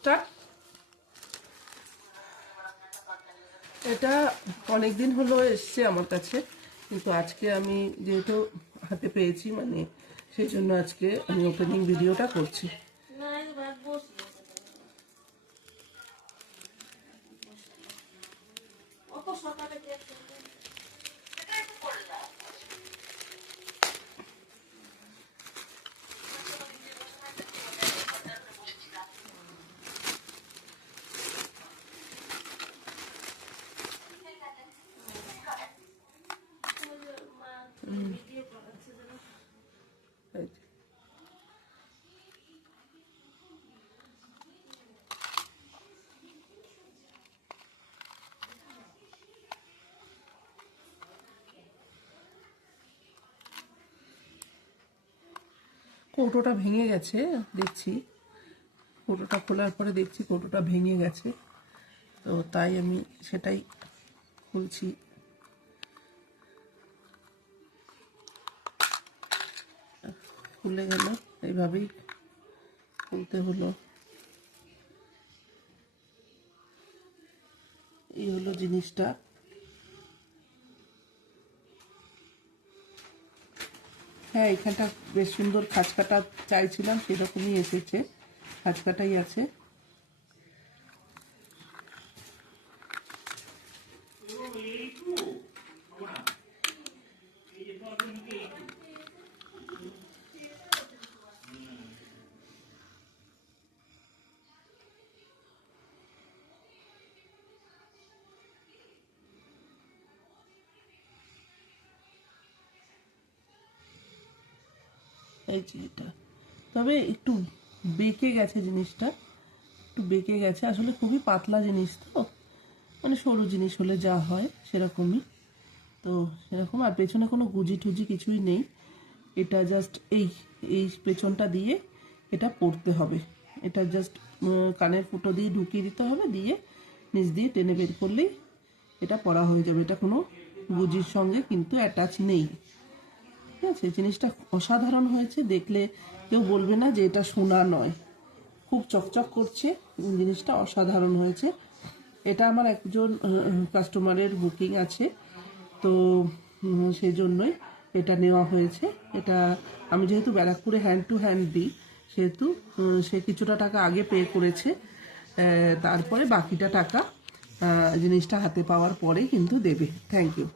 Start. এটা অনেক দিন হলো এসছে আমার কাছে, কিন্তু আজকে আমি যেহেতু হাতে পেয়েছি মানে সেই জন্য আজকে আমি ওপেনিং ভিডিওটা করছি। কৌটোটা ভেঙে গেছে, দেখছি কৌটোটা খোলার পরে দেখছি কৌটোটা ভেঙে গেছে, তো তাই আমি সেটাই খুলছি। খুলে গেল, এইভাবেই খুলতে হলো। এই হলো জিনিসটা। হ্যাঁ, এখানটা বেশ সুন্দর খাঁচকাটা চাইছিলাম, সেরকমই এসেছে, খাঁচকাটাই আছে। এই যে এটা, তবে একটু বেঁকে গেছে জিনিসটা, একটু বেঁকে গেছে। আসলে খুবই পাতলা জিনিস তো, মানে সরু জিনিস হলে যা হয় সেরকমই, তো সেরকম। আর পেছনে কোনো গুজি টুজি কিছুই নেই, এটা জাস্ট এই এই পেছনটা দিয়ে এটা পড়তে হবে। এটা জাস্ট কানের ফুটো দিয়ে ঢুকিয়ে দিতে হবে, দিয়ে নিচ দিয়ে টেনে বের করলেই এটা পড়া হয়ে যাবে। এটা কোনো গুজির সঙ্গে কিন্তু অ্যাটাচ নেই, ঠিক আছে। জিনিসটা অসাধারণ হয়েছে, দেখলে কেউ বলবে না যে এটা সোনা নয়। খুব চকচক করছে, জিনিসটা অসাধারণ হয়েছে। এটা আমার একজন কাস্টমারের বুকিং আছে, তো সেই জন্যই এটা নেওয়া হয়েছে। এটা আমি যেহেতু ব্যারাকপুরে হ্যান্ড টু হ্যান্ড দিই, সেহেতু সে কিছুটা টাকা আগে পে করেছে, তারপরে বাকিটা টাকা জিনিসটা হাতে পাওয়ার পরেই কিন্তু দেবে। Thank you.